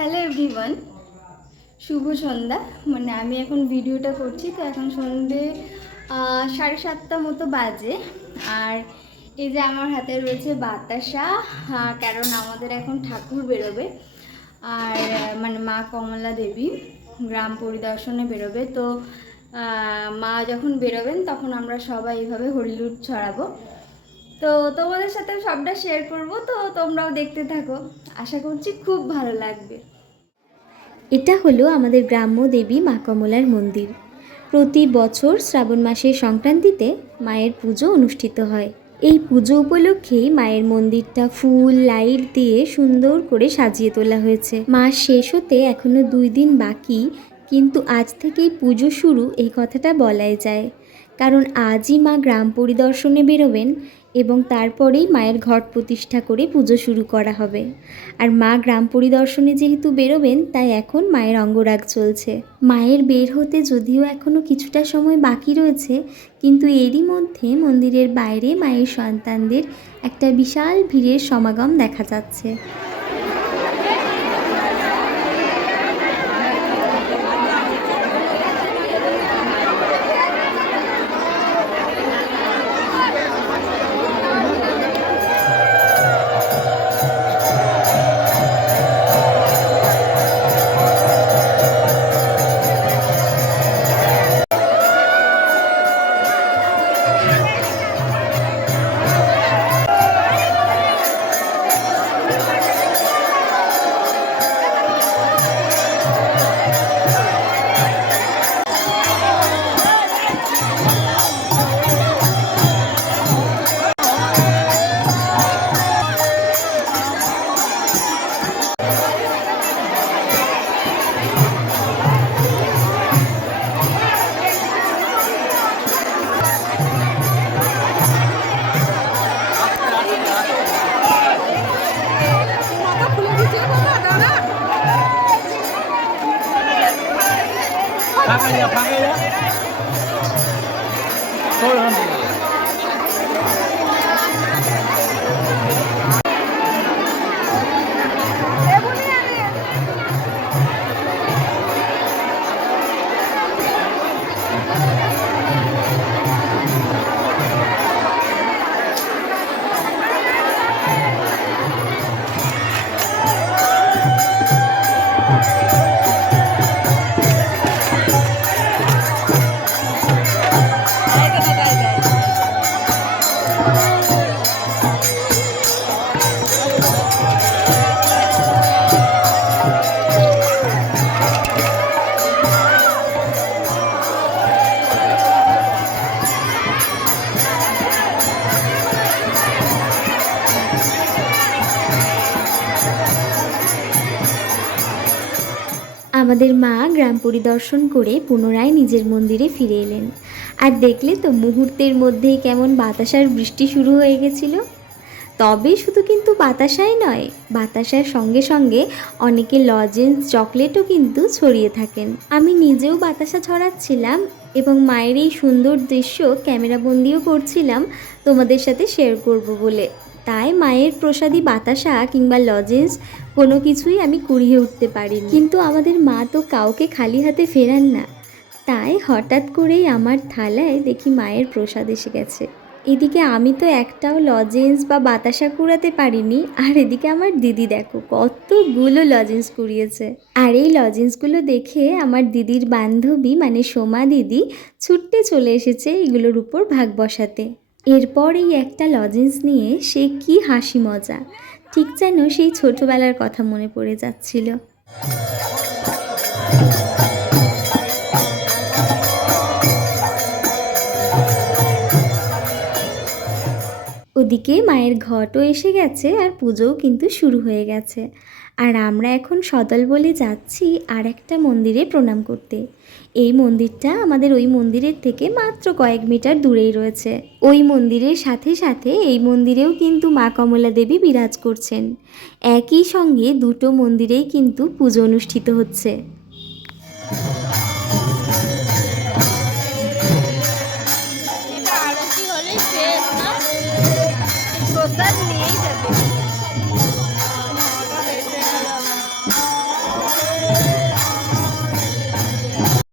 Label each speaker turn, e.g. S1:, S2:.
S1: Hello everyone শুভ সন্ধ্যা। মানে আমি এখন ভিডিওটা করছি, তো এখন সন্ধে সাড়ে সাতটা মতো বাজে। আর এই যে আমার হাতে রয়েছে বাতাসা কারণ আমাদের এখন ঠাকুর বেরোবে। আর মানে মা কমলা দেবী গ্রাম পরিদর্শনে বেরোবে। তো মা যখন বেরোবেন, তখন আমরা সবাই এইভাবে হরিলুট ছড়াবো। তো তোমাদের সাথে সবটা শেয়ার করব, তো তোমরাও দেখতে থাকো। আশা করছি খুব ভালো লাগবে।
S2: এটা হলো আমাদের গ্রাম্য দেবী মা কমলার মন্দির। প্রতি বছর শ্রাবণ মাসের সংক্রান্তিতে মায়ের পুজো অনুষ্ঠিত হয়। এই পুজো উপলক্ষেই মায়ের মন্দিরটা ফুল, লাইট দিয়ে সুন্দর করে সাজিয়ে তোলা হয়েছে। মাস শেষ হতে এখনও দুই দিন বাকি, কিন্তু আজ থেকেই পুজো শুরু, এই কথাটা বলাই যায়। কারণ আজই মা গ্রাম পরিদর্শনে বেরোবেন এবং তারপরেই মায়ের ঘট প্রতিষ্ঠা করে পুজো শুরু করা হবে। আর মা গ্রাম পরিদর্শনে যেহেতু বেরোবেন, তাই এখন মায়ের অঙ্গরাগ চলছে। মায়ের বের হতে যদিও এখনও কিছুটা সময় বাকি রয়েছে, কিন্তু এরই মধ্যে মন্দিরের বাইরে মায়ের সন্তানদের একটা বিশাল ভিড়ের সমাগম দেখা যাচ্ছে।
S3: ফাঁকা যা ফাঁকা যা সবাই ওখান
S2: আমাদের মা গ্রাম পরিদর্শন করে পুনরায় নিজের মন্দিরে ফিরে এলেন। আর দেখলে তো মুহূর্তের মধ্যেই কেমন বাতাসার বৃষ্টি শুরু হয়ে গেছিল। তবে শুধু কিন্তু বাতাসাই নয়, বাতাসার সঙ্গে সঙ্গে অনেকে লজেন্স চকলেটও কিন্তু ছড়িয়ে থাকেন। আমি নিজেও বাতাসা ছড়াচ্ছিলাম এবং মায়ের এই সুন্দর দৃশ্য ক্যামেরাবন্দিও করছিলাম, তোমাদের সাথে শেয়ার করব বলে। তাই মায়ের প্রসাদী বাতাসা কিংবা লজেন্স কোনো কিছুই আমি কুড়িয়ে উঠতে পারি কিন্তু আমাদের মা তো কাউকে খালি হাতে ফেরান না। তাই হঠাৎ করেই আমার থালায় দেখি মায়ের প্রসাদ এসে গেছে। এদিকে আমি তো একটাও লজেন্স বা বাতাসা কুড়াতে পারিনি, আর এদিকে আমার দিদি দেখো, কতগুলো লজেন্স কুড়িয়েছে। আর এই লজেন্সগুলো দেখে আমার দিদির বান্ধবী মানে সোমা দিদি, ছুটতে চলে এসেছে এগুলোর উপর ভাগ বসাতে। এরপর এই একটা লজেন্স নিয়ে সে কি হাসি মজা। ঠিক যেন সেই ছোটবেলার কথা মনে পড়ে যাচ্ছিল। ওদিকে মায়ের ঘটও এসে গেছে আর পুজোও কিন্তু শুরু হয়ে গেছে। আর আমরা এখন সদল বলে যাচ্ছি আর একটা মন্দিরে প্রণাম করতে। এই মন্দিরটা আমাদের ওই মন্দিরের থেকে মাত্র কয়েক মিটার দূরেই রয়েছে। ওই মন্দিরের সাথে সাথে এই মন্দিরেও কিন্তু মা কমলা দেবী বিরাজ করছেন। একই সঙ্গে দুটো মন্দিরেই কিন্তু পুজো অনুষ্ঠিত হচ্ছে।
S1: নিয়েই যাবে।